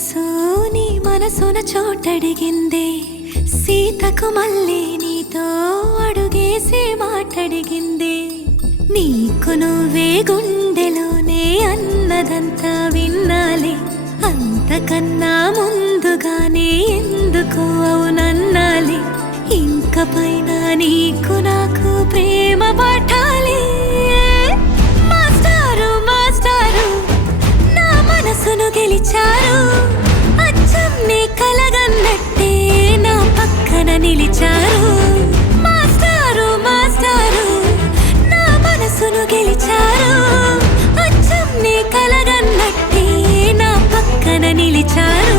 మనసు నీ మనసున చోటడిగిందే, సీతకు మళ్ళీ నీతో అడుగేసి మాటడిగిందే. నీకు నువ్వే గుండెలోనే అన్నదంతా విన్నాలే, అంతకన్నా ముందుగానే ఎందుకు అవునన్నాలే. ఇంక పైన నీకు నాకు ప్రేమ పాఠాలే. మాస్టారు మాస్టారు నా మనసును గెలిచారు, అచ్చం నీ కలగన్నట్టే నా పక్కన నిలిచారు. మాస్టారు మాస్టారు నా మనసును గెలిచారు, అచ్చం నీ కలగన్నట్టే నా పక్కన నిలిచారు.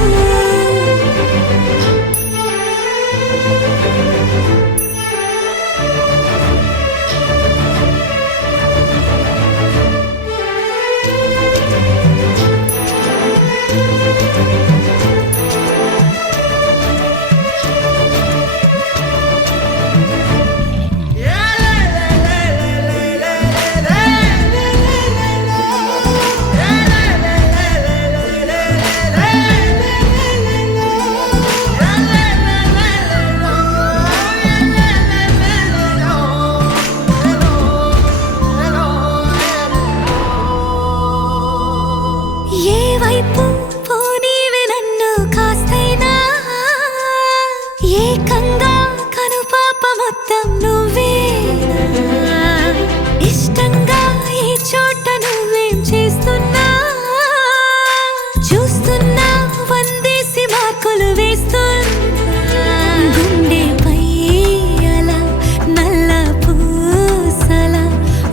ఏ వైపు పోనీవే నన్ను కాస్తైనా, ఏకంగా కనుపాప మొత్తం నువ్వేనా. ఇష్టంగా ఈ చోట నువ్వేం చేస్తున్నా, చూస్తున్నా వందేసి మార్కులు వేస్తున్నా. గుండెపై అలా నల్ల పూసల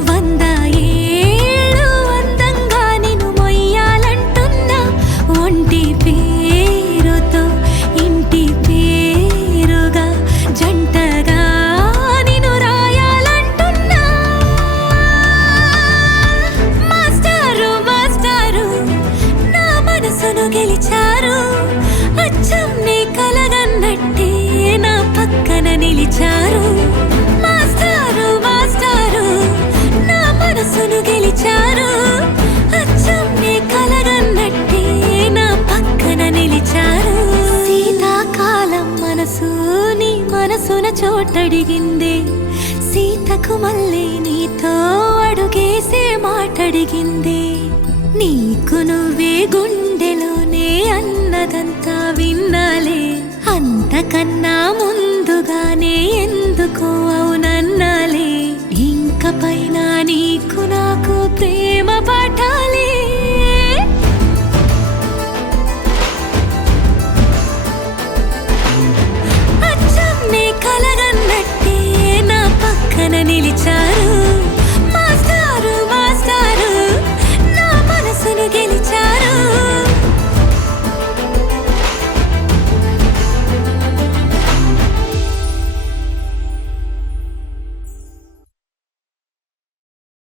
100 ఏళ్ళు అందంగా నిన్ను మొయ్యాలంటున్నా. ఒంటి పేరుతో ఇంటి పేరుగా జంటగా నిన్ను రాయాలంటున్నా. మాస్టారు మాస్టారు నా మనసును గెలిచారు, అచ్చం నీ కలగన్నట్టే నా పక్కన నిలిచారు. మాస్టారు మాస్టారు నా మనసును గెలిచారు, అచ్చం నీ కలగన్నట్టే నా పక్కన నిలిచారు. శీతాకాలం మనసు నీ మనసున చోటడిగిందే, సీతకు మళ్ళీ నీతో అడుగేసే మాటడిగిందే. నీకు నువ్వే గుండెలోనే అన్నదంతా విన్నాలే, అంతకన్నా ముందుగానే ఎందుకు అవునన్నాలే. ఇంక పైన నీకు నాకు ప్రేమ